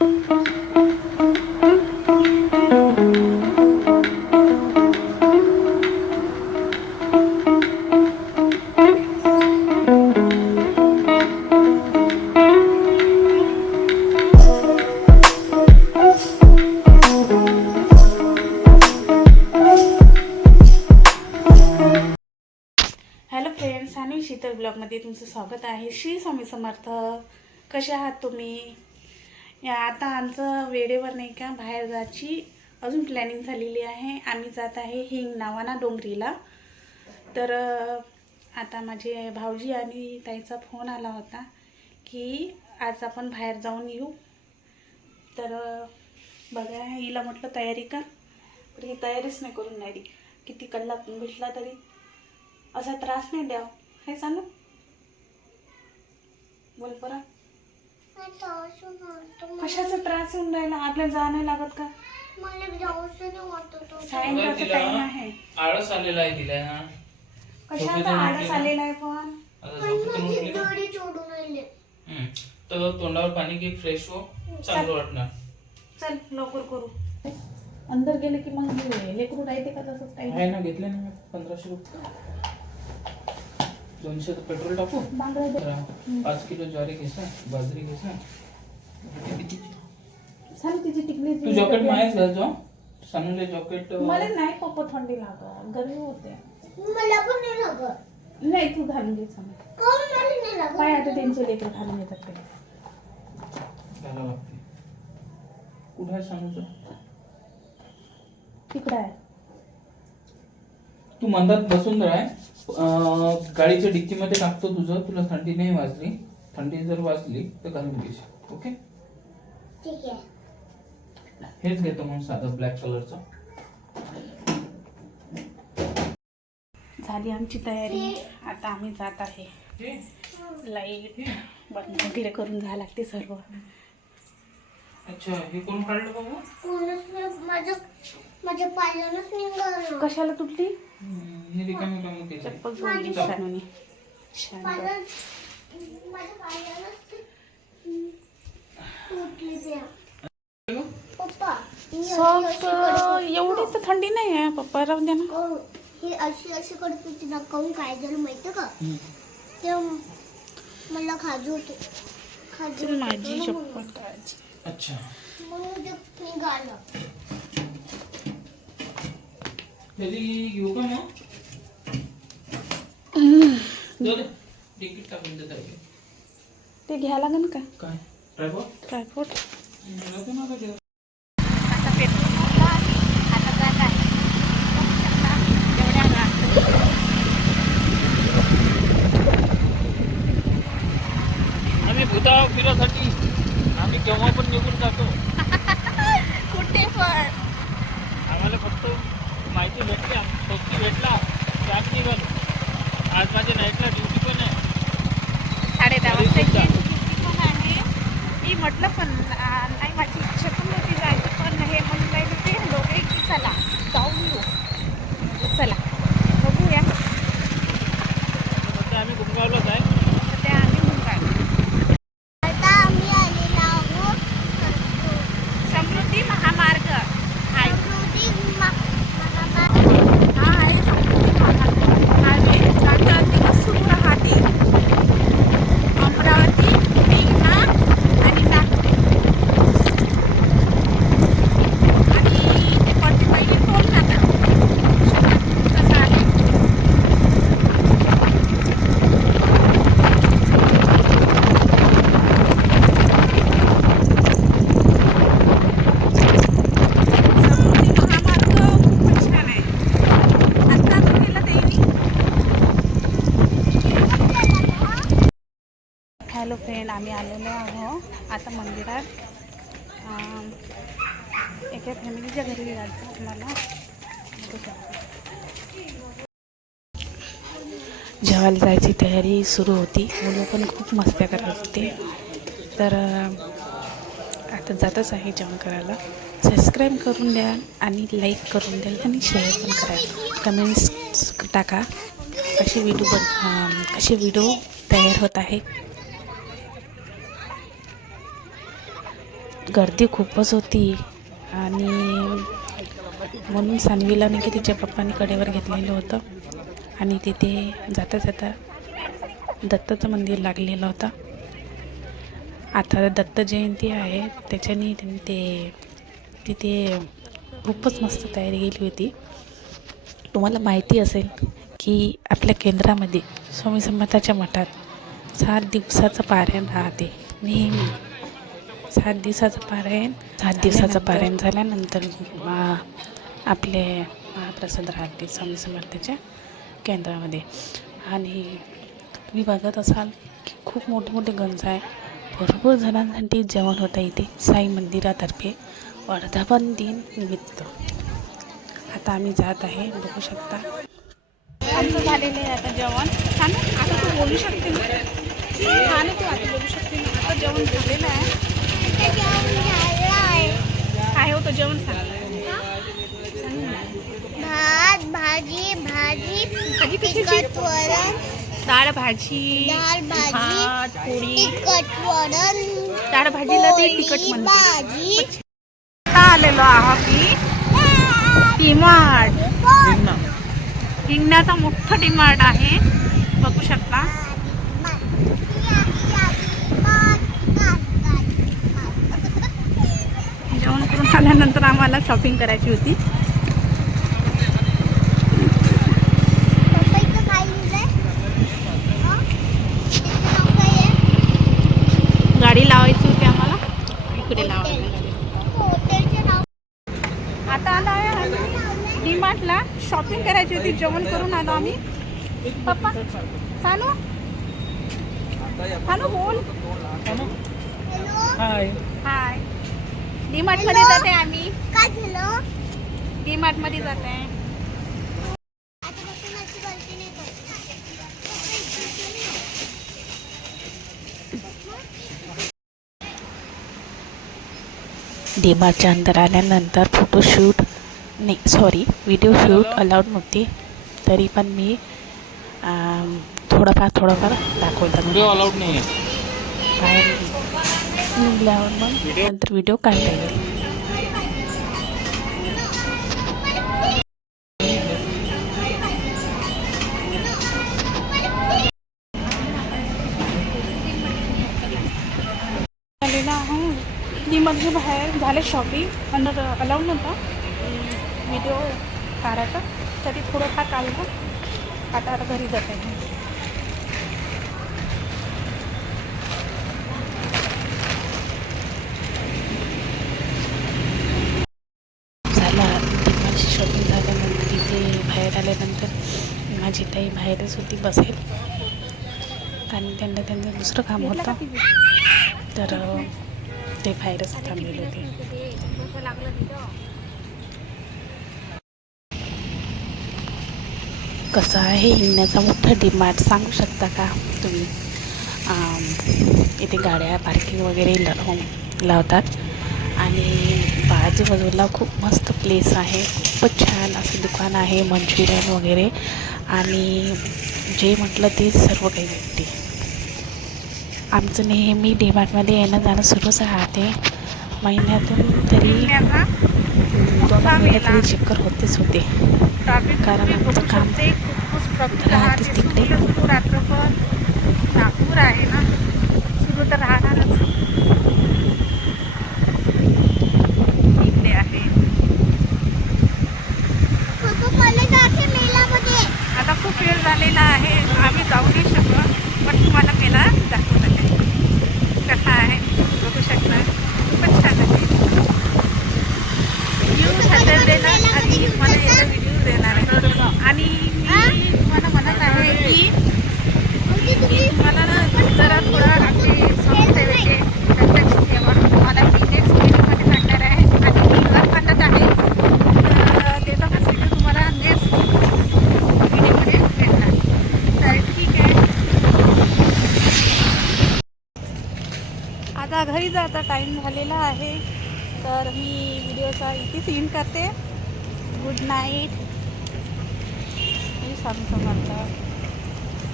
Hello friends आणि शीतल ब्लॉगमध्ये तुमचं स्वागत आहे. श्री स्वामी समर्थ. कसे आहात तुम्ही? आता आमचं वेळेवर नाही का बाहेर जायची अजून प्लॅनिंग झालेली आहे. आम्ही जात आहे हिंग नावाना डोंगरीला. तर आता माझे भाऊजी आणि ताईचा फोन आला होता की आज आपण बाहेर जाऊन येऊ. तर बघा हिला म्हटलं तयारी कर. तर ही तयारीच नाही करून नाही किती कल्ला भेटला तरी. असा त्रास नाही द्याव. हे सांग. बोल बरं कशाचा त्रास येऊन राहिला? आपल्याला जा नाही लागत का? मला जाऊच नाही वाटत होतं. सायंकाळचा टाइम आहे. आळस आलेला आहे तिला हा. कशाचा झोपेतून आळस उठली आलेला आहे पण? आता पण झोपेतून माझे उठली का? डोळे चोडून राहिले. हम्म. तर तोंडावर पाणी घे फ्रेश हो. चांगलं वाटणार. चल लवकर करू. अंदर गेले की मग हे लेकरू राहते का तसंच काही आहे ना घेतले ना पंधराशे रुपये. दोनशे पेट्रोल टाकू? दे. पाच किलो ज्वारी घेसा बाजरी घेसा. सांग तिची टिकली तू जॉकेट माहीत घालतो सानूले जॉकेट मला नाही पप्पा थंडी लागत गरमी होते. मला पण नाही लागत. नाही तू घालून घे सांग. कोण मला नाही लागत? काय आता त्यांचे लेकर घालून येतात ते. घालावं लागते. कुठं आहे सानूचं तिकडं आहे. तू मंदात बसून राह गाडीच्या डिक्कीमध्ये टाकतो तुझं. तुला थंडी नाही वाजली. थंडी जर वाजली तर घालून घेशील. ओके? ठीक आहे. हेच घेतो मग साधं ब्लॅक कलरचं. झाली आमची तयारी. आता आम्ही जात आहे. लाइट बंद वगैरे करून जावं लागते सर्व. अच्छा हे कोण काढलं बाबा? कोणच नाही. माझं माझ्या पायानंच निघालं कशाला तुटली? हे रिकामी कामं केली चप्पल शानूने शान सॉक्स एवढी तर थंडी नाही आहे पप्पा राहू द्या ना. हो, अशी अशी करत होती ना काहून काय झालं माहिती का. ते मला खाजू होते खाजू होते माझी ना चप्पल काढायची. अच्छा. म्हणून ते निघालं कधी घेऊ का मग? तिकीट टाकून देत आहे ते घ्यायला लागेल का? काय? ट्रायपोर्ट नको नका देऊ. आता पेट्रोल भरला आता जात आहे बघू शकता एवढ्या गा- आम्ही भूताव फिरासाठी आम्ही केव्हा पण निघून जातो कुठे पण आम्हाला फक्त माहिती भेटली सोबती भेटला की आम्ही निघालो आज माझ्या नाईटला ड्युटी पण आहे साडे दहा. ड्युटी पण आहे मी म्हटलं पण नाही माझी इच्छा पण नव्हती जायची पण हे म्हणून राहिले ते दोघे की चला जाऊन येऊ म्हटलं, चला बघूया फक्त आम्ही गुंगावलोच आहे तर ते आम्ही म्हणून काय आता आम्ही आलेलो आहोत समृद्धी महामार्ग आहे समृद्धी मा- महामार्ग. हा आहे समृद्धी महामार्ग हायवे चांगला दिवस सुरू राहते अमरावती मेघना आणि नागपूर आणि ते पडते पहिले टोल नाका कसं आहे समृद्धी महामार्ग खूपच छान आहे आत्ता आपण गेला त्यांनी हॅलो फ्रेंड आम्ही आलेलो आहो. आता मंदिरात एका फॅमिलीच्या घरी जायचं आपल्याला जेवायला जायची तयारी सुरू होती. मुलं पण खूप मस्त्या करत होते. तर आता जातच आहे जेवण करायला. सबस्क्राईब करून द्या आणि लाईक करून द्याल आणि शेअर पण करा. कमेंट्स टाका. कसे व्हिडिओ बन कसे व्हिडिओ तयार होत आहे गर्दी खूपच होती. आणि म्हणून सानवीला नाही की तिच्या पप्पांनी कडेवर घेतलेलं होतं. आणि तिथे जाता जाता दत्ताचं मंदिर लागलेलं होतं. आता दत्त जयंती आहे. त्याच्याने त्यांनी ते तिथे खूपच मस्त तयारी केली होती. तुम्हाला माहिती असेल की आपल्या केंद्रामध्ये स्वामी समर्थाच्या मठात सात दिवसाचं पारायण राहते. नेहमी. सात दिवसाचं पारायण. सात दिवसाचं पारायण झाल्यानंतर आपले महाप्रसाद राहते स्वामी समर्थाच्या केंद्रामध्ये. आणि तुम्ही बघत असाल की खूप मोठे मोठे गंज आहे भरपूर जणांसाठी जेवण होतं इथे. साई मंदिरातर्फे वर्धापन दिन निमित्त. आता आम्ही जात आहे बघू शकता. आमचं झालेलं आहे आता जेवण. हा ना आता तू बोलू शकते ना? तू आता बोलू शकते ना? आता जेवण झालेलं आहे. काय होतं जेवण सांग. भात भाजी भाजी भाजी? तिखट वरण. डाळ भाजी डाळ भाजी भात पोळी. तिखट वरण डाळ भाजीला ते तिखट भाजी. आलेलो आहोत मी? डिमार्ट हिंगण्याचा मोठा डिमार्ट आहे. बघू शकता जेवण करून आल्यानंतर आम्हाला शॉपिंग करायची होती? हं? गाडी लावायची होती आम्हाला. इकडे लावायची नाव. आता आलो आहे. डीमार्टला शॉपिंग करायची होती. जेवण करून आलो आम्ही. पप्पा चालू? चालू बोल. हॅलो? हाय हाय डीमार्टमध्ये जाते आम्ही. काय झालं? डीमार्टमध्ये जाते. डीमार्टच्या अंदर आल्यानंतर फोटोशूट नाही सॉरी व्हिडिओ शूट अलाउड नव्हती. तरी पण मी थोडंफार थोडंफार दाखवलं. व्हिडिओ अलाउड नाही बाहेर निघल्यावर मग नंतर व्हिडिओ काढता येईल. आलेला आहे. म्हणजे बाहेर झाले शॉपिंग अंदर अलाउड नव्हता. व्हिडिओ काढायचा. तरी थोडंफार काढला. आता आता घरी जाते झाला डिमार्टची शॉपिंग झाल्यानंतर इथे बाहेर आल्यानंतर माझी ताई बाहेरच होती बसेल. आणि त्यांना त्यांचं दुसरं काम होतं. तर ते बाहेरच थांबलेले होते. कसं आहे हिंगण्याचा मोठा डिमार्ट सांगू शकता का तुम्ही? इथे गाड्या पार्किंग वगैरे लाव- लावतात. आणि बाजूबाजूला खूप मस्त प्लेस आहे. खूपच छान असं दुकान आहे मंचुरियन वगैरे. आणि जे म्हटलं ते सर्व काही भेटते. आमचं नेहमी डीमार्टमध्ये येणं जाणं सुरूच राहते. महिन्यातून तरी दोन वेळा तरी चक्कर होतेच होते. कारण आमचं काम राहतेच तिकडे. नागपूर आहे ना. सुरू तर राहणारच इकडे आहे पप्पा मला जायचं मेलामध्ये आता खूप वेळ झालेला आहे आम्ही जाऊ नाही शकलो पण तुम्हाला मेला दाखवत आहे कसा आहे बघू शकता खूपच छान आहे व्ह्यू सॅटर्डेला मला याचा व्हिडिओ देणार आहे. आणि मी तुम्हाला म्हणत आहे की मी तुम्हाला ना जरा थोडा आपले समाजसेवेचे त्यांच्याची सेवा मला मी नेक्स्ट व्हिडिओमध्ये सांगणार आहे. आणि मी घर बांधत आहे तर त्याचा पण व्हिडिओ तुम्हाला नेक्स्ट व्हिडिओमध्ये भेटणार. तर ठीक आहे. आता घरी जायचा टाईम झालेला आहे. तर मी व्हिडिओचा इथे सीन करते. गुड नाईट मी स्वामी समर्थ